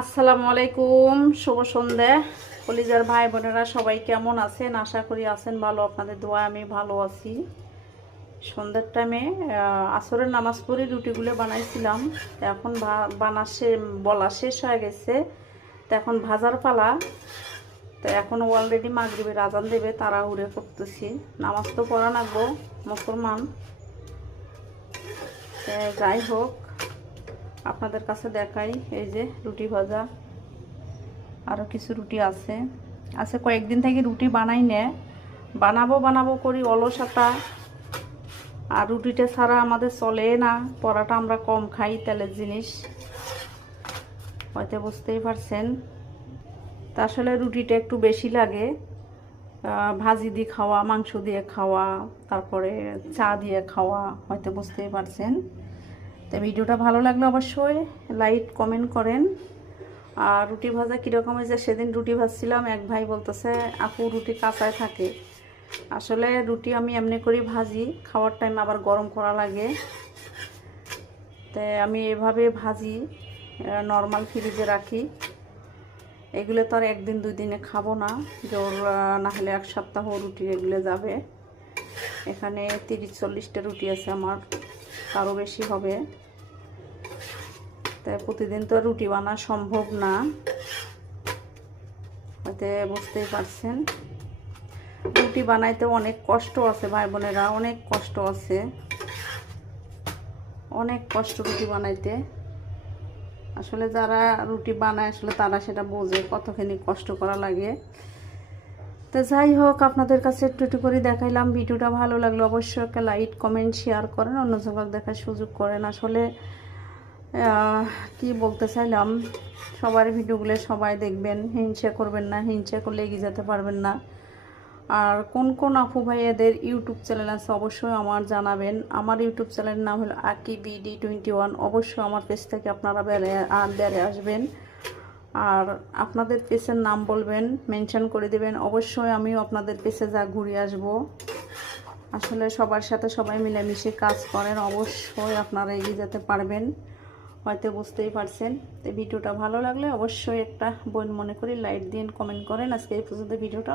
আসসালামু আলাইকুম, শুভ সন্ধ্যা। কলিজার ভাই বোনেরা সবাই কেমন আছেন? আশা করি আছেন ভালো। আপনাদের দোয়ায় আমি ভালো আছি। সন্ধ্যার টাইমে আসরের নামাজ পড়ে রুটিগুলো বানাইছিলাম। এখন বলা শেষ হয়ে গেছে। তো এখন ভাজার পালা। তো এখন অলরেডি মাগরিবের আজান দেবে, তাড়াহুড়ো করতেছি। নামাজ তো পড়া লাগবো, মুসলমান। যাই হোক, আপনাদের কাছে দেখাই। এই যে রুটি ভাজা, আরও কিছু রুটি আছে। কয়েকদিন থেকে রুটি বানাই নে, বানাবো করি অলসতা। আর রুটিটা ছাড়া আমাদের চলে না। পরাটা আমরা কম খাই, তেলের জিনিস, হয়তো বুঝতেই পারছেন। তা আসলে রুটিটা একটু বেশি লাগে। ভাজি দিয়ে খাওয়া, মাংস দিয়ে খাওয়া, তারপরে চা দিয়ে খাওয়া, হয়তো বুঝতেই পারছেন। তো ভিডিওটা ভালো লাগলে অবশ্যই লাইক কমেন্ট করেন। আর রুটি ভাজা কীরকম হয়েছে, সেদিন রুটি ভাজছিলাম, এক ভাই বলতেছে আপু রুটি কাঁচায় থাকে। আসলে রুটি আমি এমনি করে ভাজি, খাওয়ার টাইম আবার গরম করা লাগে। তাই আমি এভাবে ভাজি, নর্মাল ফ্রিজে রাখি। এগুলো তো আর একদিন দুই দিনে খাবো না, জোর না হলে এক সপ্তাহ রুটি এগুলো যাবে। এখানে 30-40টা রুটি আছে আমার, আরও বেশি হবে। তাই প্রতিদিন তো রুটি বানা সম্ভব না, হয়তো বুঝতেই পারছেন। রুটি বানাইতে অনেক কষ্ট আছে ভাই বোনেরা, অনেক কষ্ট আছে, অনেক কষ্ট রুটি বানাইতে। আসলে যারা রুটি বানায় আসলে তারা সেটা বোঝে কতখানি কষ্ট করা লাগে। তো যাই হোক, আপনাদের কাছে একটু একটু করে দেখাইলাম। ভিডিওটা ভালো লাগলো অবশ্যই একটা লাইক কমেন্ট শেয়ার করেন, অন্য জায়গায় দেখার সুযোগ করেন। আসলে কি বলতে চাইলাম, সবার ভিডিওগুলো সবাই দেখবেন, হিংসা করবেন না, হিংসা করলে এগিয়ে যেতে পারবেন না। আর কোন কোন আপু ভাইয়াদের ইউটিউব চ্যানেল আছে অবশ্যই আমার জানাবেন। আমার ইউটিউব চ্যানেলের নাম হলো আকি BD21। অবশ্যই আমার পেজ থেকে আপনারা বেড়ে আসবেন। আর আপনাদের পেজের নাম বলবেন, মেনশন করে দেবেন, অবশ্যই আমিও আপনাদের পেজে ঘুরে আসব। আসলে সবার সাথে সবাই মিলেমিশে কাজ করেন, অবশ্যই আপনারা এগিয়ে যেতে পারবেন, হয়তো বুঝতেই পারছেন। তো ভিডিওটা ভালো লাগলে অবশ্যই একটা বোন মনে করি লাইক দিন, কমেন্ট করেন। আজকে এই পর্যন্ত ভিডিওটা।